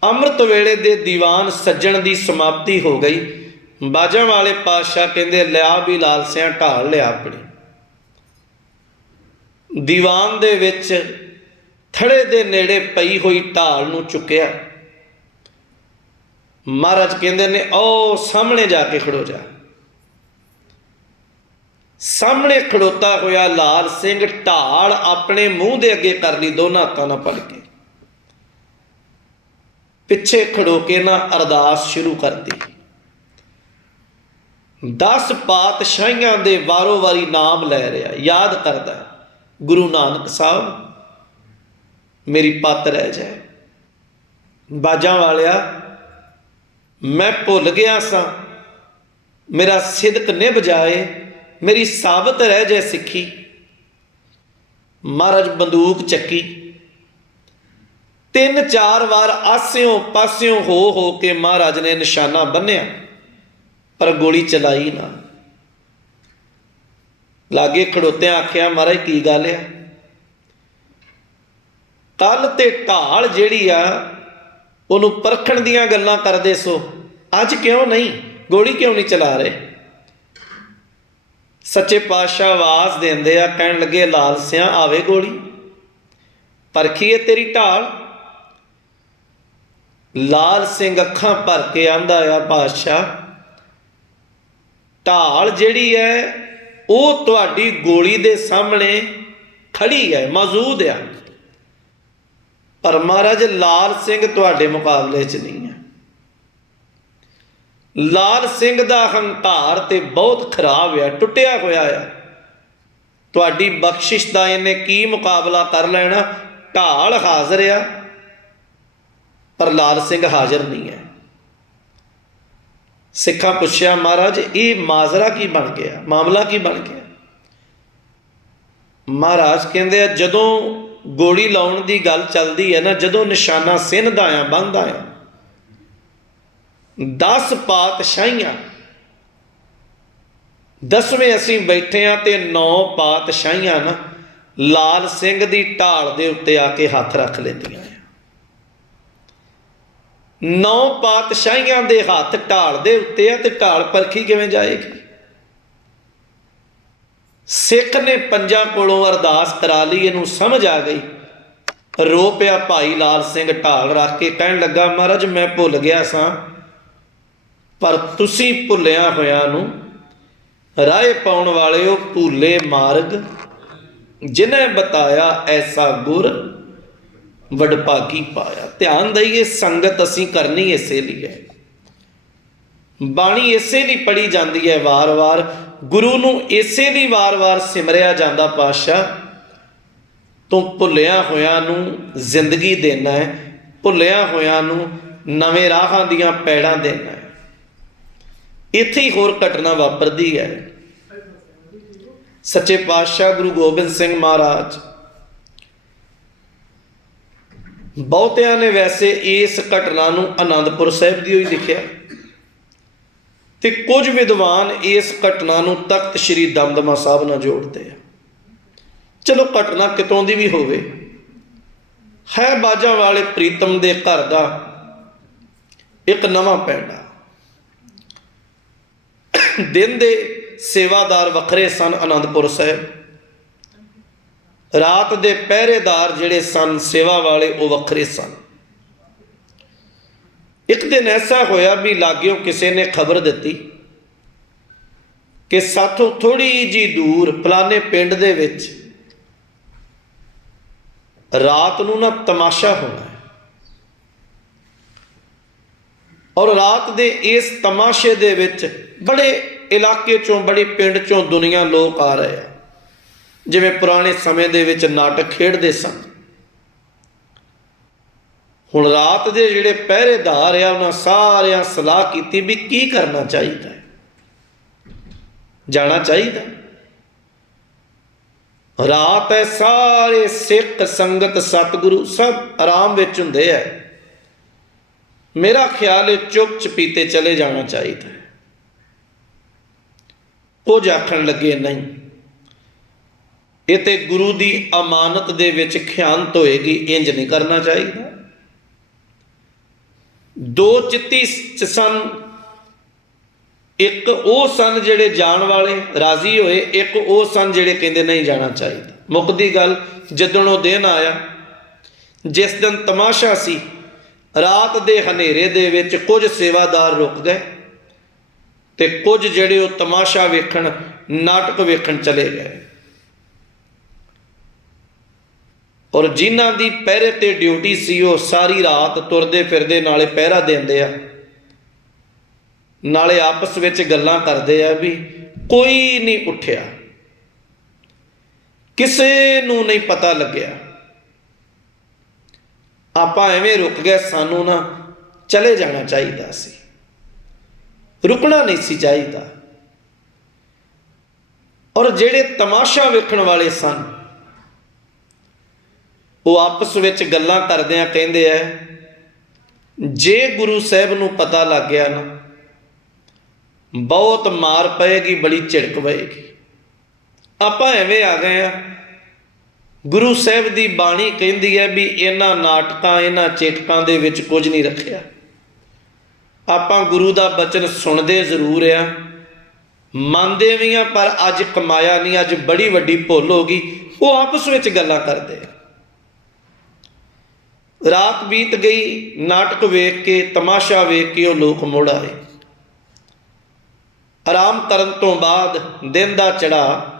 ਅੰਮ੍ਰਿਤ ਵੇਲੇ ਦੇ ਦੀਵਾਨ ਸੱਜਣ ਦੀ ਸਮਾਪਤੀ ਹੋ ਗਈ। ਬਾਜਾਂ ਵਾਲੇ ਪਾਤਸ਼ਾਹ ਕਹਿੰਦੇ, ਲਿਆ ਵੀ ਲਾਲ ਸਿਆਂ ਢਾਲ ਲਿਆ ਆਪਣੀ। ਦੀਵਾਨ ਦੇ ਵਿੱਚ ਥੜੇ ਦੇ ਨੇੜੇ ਪਈ ਹੋਈ ਢਾਲ ਨੂੰ ਚੁੱਕਿਆ। ਮਹਾਰਾਜ ਕਹਿੰਦੇ ਨੇ ਉਹ ਸਾਹਮਣੇ ਜਾ ਕੇ ਖੜੋ ਜਾ ਸਾਹਮਣੇ ਖੜੋਤਾ ਹੋਇਆ ਲਾਲ ਸਿੰਘ, ਢਾਲ ਆਪਣੇ ਮੂੰਹ ਦੇ ਅੱਗੇ ਕਰ ਲਈ, ਦੋਨਾਂ ਹੱਥਾਂ ਨਾਲ ਫੜ ਕੇ। ਪਿੱਛੇ ਖੜੋ ਕੇ ਨਾ ਅਰਦਾਸ ਸ਼ੁਰੂ ਕਰਤੀ 10 ਪਾਤਸ਼ਾਹੀਆਂ ਦੇ ਵਾਰੋ ਵਾਰੀ ਨਾਮ ਲੈ ਰਿਹਾ, ਯਾਦ ਕਰਦਾ। ਗੁਰੂ ਨਾਨਕ ਸਾਹਿਬ, ਮੇਰੀ ਪਤ ਰਹਿ ਜਾਏ। ਬਾਜਾਂ ਵਾਲਿਆ, ਮੈਂ ਭੁੱਲ ਗਿਆ ਸਾਂ। ਮੇਰਾ ਸਿਦਕ ਨਿਭ ਜਾਏ, ਮੇਰੀ ਸਾਬਤ ਰਹਿ ਜਾਏ ਸਿੱਖੀ। ਮਹਾਰਾਜ ਬੰਦੂਕ ਚੱਕੀ। ਤਿੰਨ ਚਾਰ ਵਾਰ ਆਸਿਓਂ ਪਾਸਿਓਂ ਹੋ ਹੋ ਕੇ ਮਹਾਰਾਜ ਨੇ ਨਿਸ਼ਾਨਾ ਬੰਨਿਆ, ਪਰ ਗੋਲੀ ਚਲਾਈ ਨਾ। ਲਾਗੇ ਖੜੋਤਿਆਂ ਆਖਿਆ, ਮਹਾਰਾਜ, ਕੀ ਗੱਲ ਆ? ਕੱਲ ਤੇ ਢਾਲ ਜਿਹੜੀ ਆ, ਉਹਨੂੰ ਪਰਖਣ ਦੀਆਂ ਗੱਲਾਂ ਕਰਦੇ ਸੋ, ਅੱਜ ਕਿਉਂ ਨਹੀਂ? ਗੋਲੀ ਕਿਉਂ ਨਹੀਂ ਚਲਾ ਰਹੇ? ਸੱਚੇ ਪਾਤਸ਼ਾਹ ਆਵਾਜ਼ ਦਿੰਦੇ ਆ, ਕਹਿਣ ਲੱਗੇ, ਲਾਲ ਸਿਆਂ, ਆਵੇ ਗੋਲੀ। ਪਰਖੀਏ ਤੇਰੀ ਢਾਲ। ਲਾਲ ਸਿੰਘ ਅੱਖਾਂ ਭਰ ਕੇ ਆਂਦਾ ਆ ਪਾਤਸ਼ਾਹ, ਢਾਲ ਜਿਹੜੀ ਹੈ ਉਹ ਤੁਹਾਡੀ ਗੋਲੀ ਦੇ ਸਾਹਮਣੇ ਖੜੀ ਹੈ, ਮੌਜੂਦ ਹੈ ਪਰ ਮਹਾਰਾਜ, ਲਾਲ ਸਿੰਘ ਤੁਹਾਡੇ ਮੁਕਾਬਲੇ 'ਚ ਨਹੀਂ ਹੈ। ਲਾਲ ਸਿੰਘ ਦਾ ਹੰਕਾਰ ਤੇ ਬਹੁਤ ਖਰਾਬ ਹੈ ਟੁੱਟਿਆ ਹੋਇਆ ਹੈ ਤੁਹਾਡੀ ਬਖਸ਼ਿਸ਼ ਦਾ ਇਹਨੇ ਕੀ ਮੁਕਾਬਲਾ ਕਰ ਲੈਣਾ? ਢਾਲ ਹਾਜ਼ਰ ਆ, ਪਰ ਲਾਲ ਸਿੰਘ ਹਾਜ਼ਰ ਨਹੀਂ ਹੈ। ਸਿੱਖਾਂ ਪੁੱਛਿਆ, ਮਹਾਰਾਜ, ਇਹ ਮਾਜ਼ਰਾ ਕੀ ਬਣ ਗਿਆ? ਮਾਮਲਾ ਕੀ ਬਣ ਗਿਆ? ਮਹਾਰਾਜ ਕਹਿੰਦੇ ਆ, ਜਦੋਂ ਗੋਲੀ ਲਾਉਣ ਦੀ ਗੱਲ ਚੱਲਦੀ ਹੈ ਨਾ, ਜਦੋਂ ਨਿਸ਼ਾਨਾ ਸਿੰਨਦਾ ਆ ਬੰਦਾ ਆ 10 ਪਾਤਸ਼ਾਹੀਆਂ, ਦਸਵੇਂ ਅਸੀਂ ਬੈਠੇ ਆ ਤੇ ਨੌ ਪਾਤਸ਼ਾਹੀਆਂ ਨਾ ਲਾਲ ਸਿੰਘ ਦੀ ਢਾਲ ਦੇ ਉੱਤੇ ਆ ਕੇ ਹੱਥ ਰੱਖ ਲੈਂਦੀਆਂ ਨੌ ਪਾਤਸ਼ਾਹੀਆਂ ਦੇ ਹੱਥ ਢਾਲ ਦੇ ਉੱਤੇ ਆ ਤੇ ਢਾਲ ਪਰਖੀ ਕਿਵੇਂ ਜਾਏਗੀ? ਸਿੱਖ ਨੇ ਪੰਜਾਂ ਕੋਲੋਂ ਅਰਦਾਸ ਕਰਾ ਲਈ, ਇਹਨੂੰ ਸਮਝ ਆ ਗਈ। ਰੋ ਪਿਆ ਭਾਈ ਲਾਲ ਸਿੰਘ ਢਾਲ ਰੱਖ ਕੇ ਕਹਿਣ ਲੱਗਾ, ਮਹਾਰਾਜ, ਮੈਂ ਭੁੱਲ ਗਿਆ ਸਾਂ, ਪਰ ਤੁਸੀਂ ਭੁੱਲਿਆ ਹੋਇਆ ਨੂੰ ਰਾਏ ਪਾਉਣ ਵਾਲਿਓ ਭੁੱਲੇ ਮਾਰਗ ਜਿਨੇ ਬਤਾਇਆ ਐਸਾ ਗੁਰ ਵਡਭਾਗੀ ਪਾਇਆ। ਧਿਆਨ ਦਈਏ, ਸੰਗਤ ਅਸੀਂ ਕਰਨੀ ਇਸੇ ਲਈ ਹੈ। ਬਾਣੀ ਇਸੇ ਲਈ ਪੜੀ ਜਾਂਦੀ ਹੈ ਵਾਰ-ਵਾਰ। ਗੁਰੂ ਨੂੰ ਇਸੇ ਲਈ ਵਾਰ-ਵਾਰ ਸਿਮਰਿਆ ਜਾਂਦਾ ਪਾਤਸ਼ਾਹ, ਤੂੰ ਭੁੱਲਿਆ ਹੋਇਆਂ ਨੂੰ ਜ਼ਿੰਦਗੀ ਦੇਣਾ ਹੈ, ਭੁੱਲਿਆ ਹੋਇਆਂ ਨੂੰ ਨਵੇਂ ਰਾਹਾਂ ਦੀਆਂ ਪੈੜਾਂ ਦੇਣਾ ਹੈ। ਇੱਥੇ ਹੀ ਹੋਰ ਘਟਨਾ ਵਾਪਰਦੀ ਹੈ। ਸੱਚੇ ਪਾਤਸ਼ਾਹ ਗੁਰੂ ਗੋਬਿੰਦ ਸਿੰਘ ਮਹਾਰਾਜ ਬਹੁਤਿਆਂ ਨੇ ਵੈਸੇ ਇਸ ਘਟਨਾ ਨੂੰ ਆਨੰਦਪੁਰ ਸਾਹਿਬ ਦੀ ਹੋਈ ਲਿਖਿਆ ਤੇ ਕੁਝ ਵਿਦਵਾਨ ਇਸ ਘਟਨਾ ਨੂੰ ਤਖਤ ਸ੍ਰੀ ਦਮਦਮਾ ਸਾਹਿਬ ਨਾਲ ਜੋੜਦੇ ਆ। ਚਲੋ ਘਟਨਾ ਕਿਤੋਂ ਦੀ ਵੀ ਹੋਵੇ। ਹੈ ਬਾਜਾਂ ਵਾਲੇ ਪ੍ਰੀਤਮ ਦੇ ਘਰ ਦਾ ਇੱਕ ਨਵਾਂ ਪੈਂਡਾ ਦਿਨ ਦੇ ਸੇਵਾਦਾਰ ਵੱਖਰੇ ਸਨ ਆਨੰਦਪੁਰ ਸਾਹਿਬ। ਰਾਤ ਦੇ ਪਹਿਰੇਦਾਰ ਜਿਹੜੇ ਸਨ, ਸੇਵਾ ਵਾਲੇ, ਉਹ ਵੱਖਰੇ ਸਨ। ਇੱਕ ਦਿਨ ਐਸਾ ਹੋਇਆ ਵੀ ਲਾਗਿਓ ਕਿਸੇ ਨੇ ਖਬਰ ਦਿੱਤੀ ਕਿ ਸਾਥੋਂ ਥੋੜੀ ਜੀ ਦੂਰ, ਫਲਾਣੇ ਪਿੰਡ ਦੇ ਵਿੱਚ ਰਾਤ ਨੂੰ ਨਾ ਤਮਾਸ਼ਾ ਹੋਣਾ ਹੈ। ਔਰ ਰਾਤ ਦੇ ਇਸ ਤਮਾਸ਼ੇ ਦੇ ਵਿੱਚ ਬੜੇ ਇਲਾਕੇ ਚੋਂ, ਬੜੇ ਪਿੰਡ ਚੋਂ ਦੁਨੀਆ ਲੋਕ ਆ ਰਹੇ ਆ। ਜਿਵੇਂ ਪੁਰਾਣੇ ਸਮੇਂ ਦੇ ਵਿੱਚ ਨਾਟਕ ਖੇਡਦੇ ਸਨ। ਹੁਣ ਰਾਤ ਦੇ ਜਿਹੜੇ ਪਹਿਰੇਦਾਰ ਆ, ਉਹਨਾਂ ਸਾਰਿਆਂ ਸਲਾਹ ਕੀਤੀ ਵੀ ਕੀ ਕਰਨਾ ਚਾਹੀਦਾ ਹੈ। ਜਾਣਾ ਚਾਹੀਦਾ ਰਾਤ ਹੈ, ਸਾਰੇ ਸਿੱਖ ਸੰਗਤ, ਸਤਿਗੁਰੂ ਸਭ ਆਰਾਮ ਵਿੱਚ ਹੁੰਦੇ ਆ। ਮੇਰਾ ਖਿਆਲ ਹੈ ਚੁੱਪ ਚਪੀਤੇ ਚਲੇ ਜਾਣਾ ਚਾਹੀਦਾ ਹੈ। ਕੁਝ ਆਖਣ ਲੱਗੇ, ਨਹੀਂ ਇਹ ਤੇ ਗੁਰੂ ਦੀ ਅਮਾਨਤ ਦੇ ਵਿੱਚ ਖਿਆਨਤ ਹੋਏਗੀ, ਇੰਜ ਨਹੀਂ ਕਰਨਾ ਚਾਹੀਦਾ। ਦੋ ਚਿੱਤੀ ਸਨ। ਇੱਕ ਉਹ ਸਨ ਜਿਹੜੇ ਜਾਣ ਵਾਲੇ, ਰਾਜ਼ੀ ਹੋਏ, ਇੱਕ ਉਹ ਸਨ ਜਿਹੜੇ ਕਹਿੰਦੇ ਨਹੀਂ ਜਾਣਾ ਚਾਹੀਦਾ। ਮੁੱਕਦੀ ਗੱਲ, ਜਦੋਂ ਉਹ ਦਿਨ ਆਇਆ, ਜਿਸ ਦਿਨ ਤਮਾਸ਼ਾ ਸੀ, ਰਾਤ ਦੇ ਹਨੇਰੇ ਦੇ ਵਿੱਚ ਕੁਝ ਸੇਵਾਦਾਰ ਰੁਕ ਗਏ ਤੇ ਕੁਝ ਜਿਹੜੇ ਉਹ ਤਮਾਸ਼ਾ ਵੇਖਣ, ਨਾਟਕ ਵੇਖਣ ਚਲੇ ਗਏ। ਔਰ ਜਿਨ੍ਹਾਂ ਦੀ ਪਹਿਰੇ ਤੇ ਡਿਊਟੀ ਸੀ, ਉਹ ਸਾਰੀ ਰਾਤ ਤੁਰਦੇ ਫਿਰਦੇ ਨਾਲੇ ਪਹਿਰਾ ਦਿੰਦੇ ਆ। ਨਾਲੇ ਆਪਸ ਵਿੱਚ ਗੱਲਾਂ ਕਰਦੇ ਆ ਵੀ ਕੋਈ ਨਹੀਂ ਉੱਠਿਆ। ਕਿਸੇ ਨੂੰ ਨਹੀਂ ਪਤਾ ਲੱਗਿਆ। ਆਪਾਂ ਐਵੇਂ ਰੁਕ ਗਏ, ਸਾਨੂੰ ਨਾ ਚਲੇ ਜਾਣਾ ਚਾਹੀਦਾ ਸੀ। ਰੁਕਣਾ ਨਹੀਂ ਸੀ ਚਾਹੀਦਾ। ਔਰ ਜਿਹੜੇ ਤਮਾਸ਼ਾ ਵੇਖਣ ਵਾਲੇ ਸਨ ਉਹ ਆਪਸ ਵਿੱਚ ਗੱਲਾਂ ਕਰਦੇ ਆ, ਕਹਿੰਦੇ ਆ, ਜੇ ਗੁਰੂ ਸਾਹਿਬ ਨੂੰ ਪਤਾ ਲੱਗ ਗਿਆ ਨਾ, ਬਹੁਤ ਮਾਰ ਪਏਗੀ, ਬੜੀ ਝਿੜਕ ਪਏਗੀ। ਆਪਾਂ ਐਵੇਂ ਆ ਗਏ ਆ, ਗੁਰੂ ਸਾਹਿਬ ਦੀ ਬਾਣੀ ਕਹਿੰਦੀ ਹੈ ਵੀ ਇਹਨਾਂ ਨਾਟਕਾਂ, ਇਹਨਾਂ ਚੇਟਕਾਂ ਦੇ ਵਿੱਚ ਕੁਝ ਨਹੀਂ ਰੱਖਿਆ। ਆਪਾਂ ਗੁਰੂ ਦਾ ਬਚਨ ਸੁਣਦੇ ਜ਼ਰੂਰ ਆ, ਮੰਨਦੇ ਵੀ ਆ, ਪਰ ਅੱਜ ਕਮਾਇਆ ਨਹੀਂ, ਅੱਜ ਬੜੀ ਵੱਡੀ ਭੁੱਲ ਹੋ ਗਈ, ਉਹ ਆਪਸ ਵਿੱਚ ਗੱਲਾਂ ਕਰਦੇ ਆ। ਰਾਤ ਬੀਤ ਗਈ, ਨਾਟਕ ਵੇਖ ਕੇ, ਤਮਾਸ਼ਾ ਵੇਖ ਕੇ ਉਹ ਲੋਕ ਮੁੜ ਆਏ। ਆਰਾਮ ਕਰਨ ਤੋਂ ਬਾਅਦ ਦਿਨ ਦਾ ਚੜਾ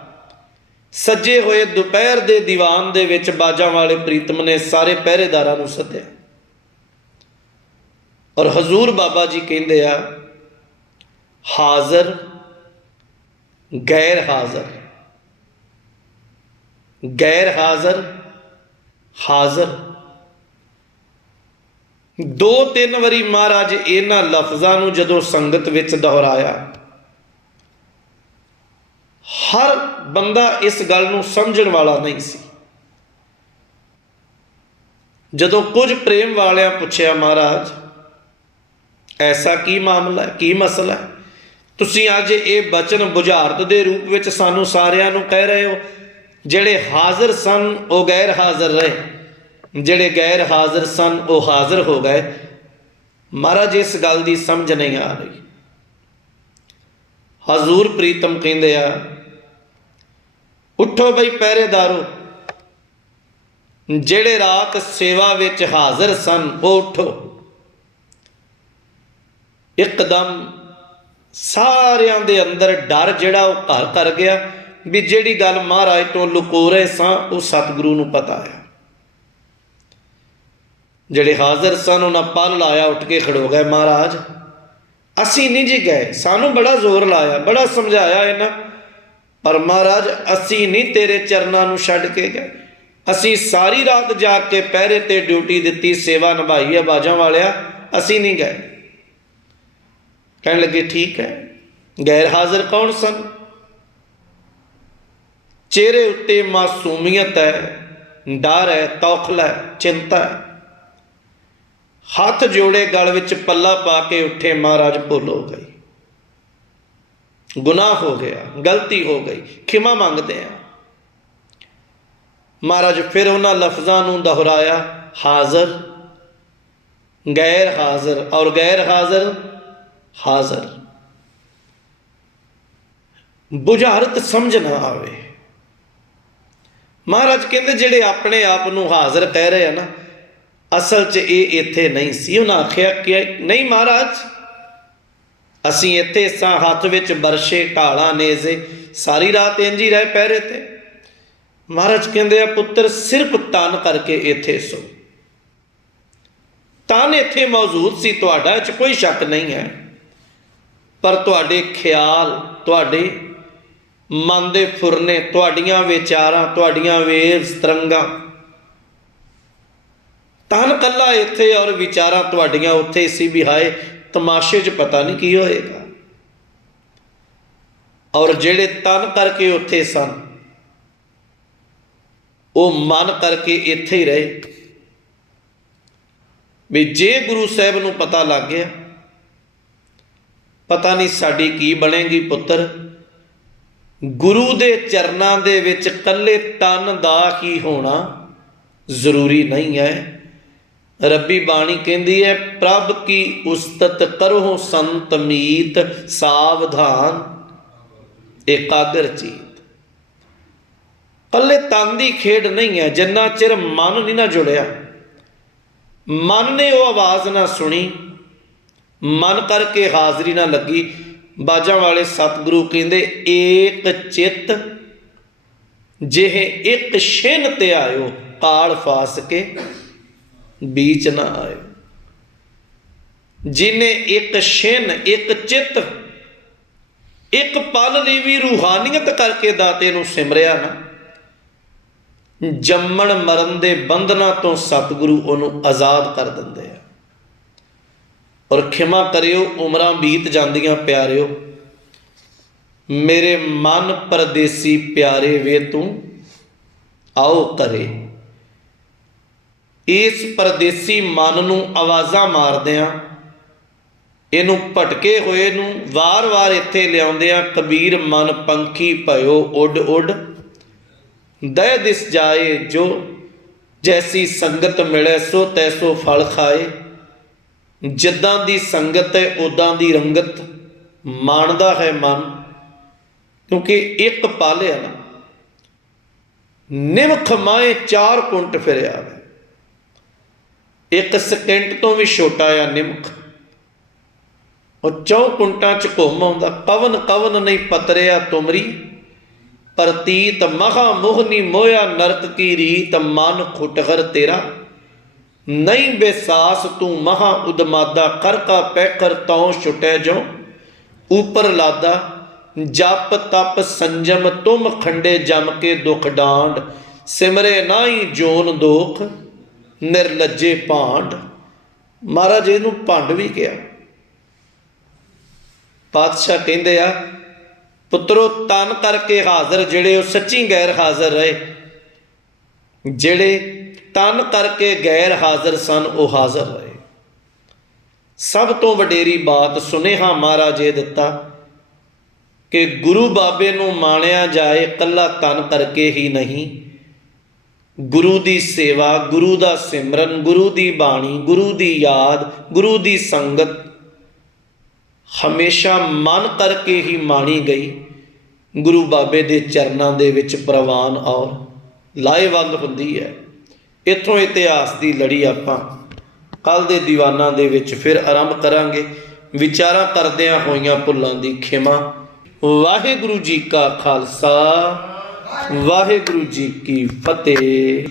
ਸੱਜੇ ਹੋਏ ਦੁਪਹਿਰ ਦੇ ਦੀਵਾਨ ਦੇ ਵਿੱਚ ਬਾਜਾਂ ਵਾਲੇ ਪ੍ਰੀਤਮ ਨੇ ਸਾਰੇ ਪਹਿਰੇਦਾਰਾਂ ਨੂੰ ਸੱਦਿਆ। ਔਰ ਹਜ਼ੂਰ ਬਾਬਾ ਜੀ ਕਹਿੰਦੇ ਆ, ਹਾਜ਼ਰ ਗੈਰ ਹਾਜ਼ਰ ਗੈਰ ਹਾਜ਼ਰ ਹਾਜ਼ਰ। ਦੋ ਤਿੰਨ ਵਾਰੀ ਮਹਾਰਾਜ ਇਹਨਾਂ ਲਫ਼ਜ਼ਾਂ ਨੂੰ ਜਦੋਂ ਸੰਗਤ ਵਿੱਚ ਦੁਹਰਾਇਆ, ਹਰ ਬੰਦਾ ਇਸ ਗੱਲ ਨੂੰ ਸਮਝਣ ਵਾਲਾ ਨਹੀਂ ਸੀ। ਜਦੋਂ ਕੁਝ ਪ੍ਰੇਮ ਵਾਲਿਆਂ ਪੁੱਛਿਆ, ਮਹਾਰਾਜ, ਐਸਾ ਕੀ ਮਾਮਲਾ ਕੀ ਮਸਲਾ ਤੁਸੀਂ ਅੱਜ ਇਹ ਬਚਨ ਬੁਝਾਰਤ ਦੇ ਰੂਪ ਵਿੱਚ ਸਾਨੂੰ ਸਾਰਿਆਂ ਨੂੰ ਕਹਿ ਰਹੇ ਹੋ, ਜਿਹੜੇ ਹਾਜ਼ਰ ਸਨ, ਉਹ ਗੈਰ ਹਾਜ਼ਰ ਰਹੇ। ਜਿਹੜੇ ਗੈਰ ਹਾਜ਼ਰ ਸਨ, ਉਹ ਹਾਜ਼ਰ ਹੋ ਗਏ। ਮਹਾਰਾਜ, ਇਸ ਗੱਲ ਦੀ ਸਮਝ ਨਹੀਂ ਆ ਰਹੀ। ਹਜ਼ੂਰ ਪ੍ਰੀਤਮ ਕਹਿੰਦੇ ਆ, ਉੱਠੋ ਬਈ ਪਹਿਰੇਦਾਰੋ। ਜਿਹੜੇ ਰਾਤ ਸੇਵਾ ਵਿੱਚ ਹਾਜ਼ਰ ਸਨ, ਉਹ ਉੱਠੋ। ਇੱਕਦਮ ਸਾਰਿਆਂ ਦੇ ਅੰਦਰ ਡਰ ਜਿਹੜਾ ਉਹ ਘਰ ਕਰ ਗਿਆ ਵੀ ਜਿਹੜੀ ਗੱਲ ਮਹਾਰਾਜ ਤੋਂ ਲੁਕੋ ਰਹੇ ਸਾਂ, ਉਹ ਸਤਿਗੁਰੂ ਨੂੰ ਪਤਾ ਹੈ ਜਿਹੜੇ ਹਾਜ਼ਰ ਸਨ, ਉਹਨਾਂ ਪਲ ਲਾਇਆ, ਉੱਠ ਕੇ ਖੜੋ ਗਏ, ਮਹਾਰਾਜ, ਅਸੀਂ ਨਹੀਂ ਜੀ ਗਏ। ਸਾਨੂੰ ਬੜਾ ਜ਼ੋਰ ਲਾਇਆ, ਬੜਾ ਸਮਝਾਇਆ ਇਹਨਾਂ। ਪਰ ਮਹਾਰਾਜ, ਅਸੀਂ ਨਹੀਂ ਤੇਰੇ ਚਰਨਾਂ ਨੂੰ ਛੱਡ ਕੇ ਗਏ। ਅਸੀਂ ਸਾਰੀ ਰਾਤ ਜਾ ਕੇ ਪਹਿਰੇ ਤੇ ਡਿਊਟੀ ਦਿੱਤੀ, ਸੇਵਾ ਨਿਭਾਈ ਹੈ ਬਾਜਾਂ ਵਾਲਿਆ, ਅਸੀਂ ਨਹੀਂ ਗਏ। ਕਹਿਣ ਲੱਗੇ, ਠੀਕ ਹੈ। ਗੈਰ ਹਾਜ਼ਰ ਕੌਣ ਸਨ? ਚਿਹਰੇ ਉੱਤੇ ਮਾਸੂਮੀਅਤ ਹੈ, ਡਰ ਹੈ, ਤੌਖਲਾ ਹੈ, ਚਿੰਤਾ ਹੈ। ਹੱਥ ਜੋੜੇ ਗਲ ਵਿੱਚ ਪੱਲਾ ਪਾ ਕੇ ਉੱਠੇ ਮਹਾਰਾਜ ਭੁੱਲ ਹੋ ਗਈ ਗੁਨਾਹ ਹੋ ਗਿਆ, ਗਲਤੀ ਹੋ ਗਈ, ਖਿਮਾ ਮੰਗਦੇ ਆ। ਮਹਾਰਾਜ ਫਿਰ ਉਹਨਾਂ ਲਫ਼ਜ਼ਾਂ ਨੂੰ ਦੁਹਰਾਇਆ, ਹਾਜ਼ਰ ਗੈਰ ਹਾਜ਼ਰ ਔਰ ਗੈਰ ਹਾਜ਼ਰ ਹਾਜ਼ਰ। ਬੁਝਾਰਤ ਸਮਝ ਨਾ ਆਵੇ। ਮਹਾਰਾਜ ਕਹਿੰਦੇ ਜਿਹੜੇ ਆਪਣੇ ਆਪ ਨੂੰ ਹਾਜ਼ਰ ਕਹਿ ਰਹੇ ਆ ਨਾ ਅਸਲ 'ਚ ਇਹ ਇੱਥੇ ਨਹੀਂ ਸੀ। ਉਹਨਾਂ ਆਖਿਆ ਕਿ ਨਹੀਂ ਮਹਾਰਾਜ, ਅਸੀਂ ਇੱਥੇ ਸਾਂ ਹੱਥ ਵਿੱਚ ਬਰਸ਼ੇ, ਢਾਲਾਂ ਨੇਜ਼ੇ, ਸਾਰੀ ਰਾਤ ਇੰਜ ਹੀ ਰਹੇ ਪਹਿਰੇ ਤੇ। ਮਹਾਰਾਜ ਕਹਿੰਦੇ ਆ, ਪੁੱਤਰ, ਸਿਰਫ ਤਨ ਕਰਕੇ ਇੱਥੇ ਸੋ। ਤਨ ਇੱਥੇ ਮੌਜੂਦ ਸੀ, ਤੁਹਾਡਾ ਚ ਕੋਈ ਸ਼ੱਕ ਨਹੀਂ ਹੈ। ਪਰ ਤੁਹਾਡੇ ਖਿਆਲ, ਤੁਹਾਡੇ ਮਨ ਦੇ ਫੁਰਨੇ, ਤੁਹਾਡੀਆਂ ਵਿਚਾਰਾਂ, ਤੁਹਾਡੀਆਂ ਵੇਵਸ ਤਰੰਗਾਂ ਤਨ ਕੱਲਾ ਇੱਥੇ ਔਰ ਵਿਚਾਰਾਂ ਤੁਹਾਡੀਆਂ ਉੱਥੇ ਸੀ ਵੀ ਹਾਏ, ਤਮਾਸ਼ੇ 'ਚ ਪਤਾ ਨਹੀਂ ਕੀ ਹੋਏਗਾ। ਔਰ ਜਿਹੜੇ ਤਨ ਕਰਕੇ ਉੱਥੇ ਸਨ, ਉਹ ਮਨ ਕਰਕੇ ਇੱਥੇ ਹੀ ਰਹੇ। ਵੀ ਜੇ ਗੁਰੂ ਸਾਹਿਬ ਨੂੰ ਪਤਾ ਲੱਗ ਗਿਆ, ਪਤਾ ਨਹੀਂ ਸਾਡੀ ਕੀ ਬਣੇਗੀ ਪੁੱਤਰ। ਗੁਰੂ ਦੇ ਚਰਨਾਂ ਦੇ ਵਿੱਚ ਕੱਲੇ ਤਨ ਦਾ ਕੀ ਹੋਣਾ ਜ਼ਰੂਰੀ ਨਹੀਂ ਹੈ। ਰੱਬੀ ਬਾਣੀ ਕਹਿੰਦੀ ਹੈ, ਪ੍ਰਭ ਕੀ ਉਸਤਤ ਕਰੋ ਸੰਤ ਮੀਤ, ਸਾਵਧਾਨ ਇਕਾਗਰ ਚੀਤ। ਕੱਲੇ ਤਨ ਦੀ ਖੇਡ ਨਹੀਂ ਹੈ, ਜਿੰਨਾ ਚਿਰ ਮਨ ਨਹੀਂ ਨਾ ਜੁੜਿਆ। ਮਨ ਨੇ ਉਹ ਆਵਾਜ਼ ਨਾ ਸੁਣੀ, ਮਨ ਕਰਕੇ ਹਾਜ਼ਰੀ ਨਾ ਲੱਗੀ। ਬਾਜਾਂ ਵਾਲੇ ਸਤਿਗੁਰੂ ਕਹਿੰਦੇ, ਏਕ ਚਿੱਤ ਜਿਹੇ ਇੱਕ ਛਿਨ ਤੇ ਆਇਓ, ਕਾਲ ਫਾਸ ਕੇ। ਬੀਚ ਨਾ ਆਏ। ਜਿਨੇ ਇੱਕ ਛਿਨ, ਇੱਕ ਚਿੱਤ, ਇੱਕ ਪਲ ਲਈ ਵੀ ਰੂਹਾਨੀਅਤ ਕਰਕੇ ਦਾਤੇ ਨੂੰ ਸਿਮਰਿਆ ਨਾ, ਜੰਮਣ ਮਰਨ ਦੇ ਬੰਧਨਾਂ ਤੋਂ ਸਤਿਗੁਰੂ ਉਹਨੂੰ ਆਜ਼ਾਦ ਕਰ ਦਿੰਦੇ ਆ। ਔਰ ਖਿਮਾ ਕਰਿਓ, ਉਮਰਾਂ ਬੀਤ ਜਾਂਦੀਆਂ ਪਿਆਰਿਓ, ਮੇਰੇ ਮਨ ਪਰਦੇਸੀ ਪਿਆਰੇ ਵੇ ਤੂੰ ਆਓ ਕਰੇ ਇਸ ਪਰਦੇਸੀ ਮਨ ਨੂੰ ਆਵਾਜ਼ਾਂ ਮਾਰਦਿਆਂ, ਇਹਨੂੰ ਭਟਕੇ ਹੋਏ ਨੂੰ ਵਾਰ-ਵਾਰ ਇੱਥੇ ਲਿਆਉਂਦਿਆਂ ਕਬੀਰ ਮਨ ਪੰਖੀ ਭਇਓ ਉੱਡ ਉੱਡ ਦਇ ਦਿਸ ਜਾਏ ਜੋ ਜੈਸੀ ਸੰਗਤ ਮਿਲੇ ਸੋ ਤੈਸੋ ਫਲ ਖਾਏ। ਜਿੱਦਾਂ ਦੀ ਸੰਗਤ ਹੈ ਉਦਾਂ ਦੀ ਰੰਗਤ ਮਾਣਦਾ ਹੈ ਮਨ, ਕਿਉਂਕਿ ਇੱਕ ਪਾਲਿਆ ਨਾ, ਨਿਮਖ ਮਾਏ ਚਾਰ ਕੁੰਟ ਫਿਰਿਆ ਵੇ। ਇੱਕ ਸਕਿੰਟ ਤੋਂ ਵੀ ਛੋਟਾ ਆ ਨਿਮਖ ਉਹ ਚੌ ਕੁੰਟਾਂ ਚ ਘੁੰਮ ਆਉਂਦਾ, ਕਵਨ ਕਵਨ ਨਹੀਂ ਪਤਰਿਆ ਤੁਮਰੀ। ਪ੍ਰਤੀਤ ਮਹਾ ਮੋਹਨੀ ਮੋਇਆ ਨਰਕ ਕੀ ਰੀਤ ਮਨ ਖੁਟਗਰ ਤੇਰਾ। ਨਹੀਂ ਬੇਸਾਸ ਤੂੰ ਮਹਾ ਉਦਮਾਦਾ, ਕਰ ਕਾ ਪੈਕਰ ਤਉ ਛੁਟੈ ਜੋ ਉਪਰ ਲਾਦਾ, ਜਪ ਤਪ ਸੰਜਮ ਤੁਮ ਖੰਡੇ ਜਮ ਕੇ ਦੁਖ ਡਾਂਡ। ਸਿਮਰੇ ਨਾਹੀ ਜੋਨ ਦੋਖ। ਨਿਰਲੱਜੇ ਭਾਂਡ। ਮਹਾਰਾਜ ਇਹਨੂੰ ਭੰਡ ਵੀ ਕਿਹਾ। ਪਾਤਸ਼ਾਹ ਕਹਿੰਦੇ ਆ, ਪੁੱਤਰੋ, ਤਨ ਕਰਕੇ ਹਾਜ਼ਰ ਜਿਹੜੇ ਉਹ ਸੱਚੀ ਗੈਰ ਹਾਜ਼ਰ ਰਹੇ। ਜਿਹੜੇ ਤਨ ਕਰਕੇ ਗੈਰ ਹਾਜ਼ਰ ਸਨ, ਉਹ ਹਾਜ਼ਰ ਰਹੇ। ਸਭ ਤੋਂ ਵਡੇਰੀ ਬਾਤ ਸੁਨੇਹਾ ਮਹਾਰਾਜ ਇਹ ਦਿੱਤਾ ਕਿ ਗੁਰੂ ਬਾਬੇ ਨੂੰ ਮਾਣਿਆ ਜਾਏ ਕੱਲਾ ਤਨ ਕਰਕੇ ਹੀ ਨਹੀਂ। ਗੁਰੂ ਦੀ ਸੇਵਾ, ਗੁਰੂ ਦਾ ਸਿਮਰਨ, ਗੁਰੂ ਦੀ ਬਾਣੀ, ਗੁਰੂ ਦੀ ਯਾਦ, ਗੁਰੂ ਦੀ ਸੰਗਤ ਹਮੇਸ਼ਾ ਮਨ ਕਰਕੇ ਹੀ ਮਾਣੀ ਗਈ। ਗੁਰੂ ਬਾਬੇ ਦੇ ਚਰਨਾਂ ਦੇ ਵਿੱਚ ਪ੍ਰਵਾਨ ਔਰ ਲਾਹੇਵੰਦ ਹੁੰਦੀ ਹੈ। ਇੱਥੋਂ ਇਤਿਹਾਸ ਦੀ ਲੜੀ ਆਪਾਂ ਕੱਲ ਦੇ ਦੀਵਾਨਾਂ ਦੇ ਵਿੱਚ ਫਿਰ ਆਰੰਭ ਕਰਾਂਗੇ। ਵਿਚਾਰਾਂ ਕਰਦਿਆਂ ਹੋਈਆਂ ਭੁੱਲਾਂ ਦੀ ਖਿਮਾ। ਵਾਹਿਗੁਰੂ ਜੀ ਕਾ ਖਾਲਸਾ। ਵਾਹਿਗੁਰੂ ਜੀ ਕੀ ਫਤਿਹ।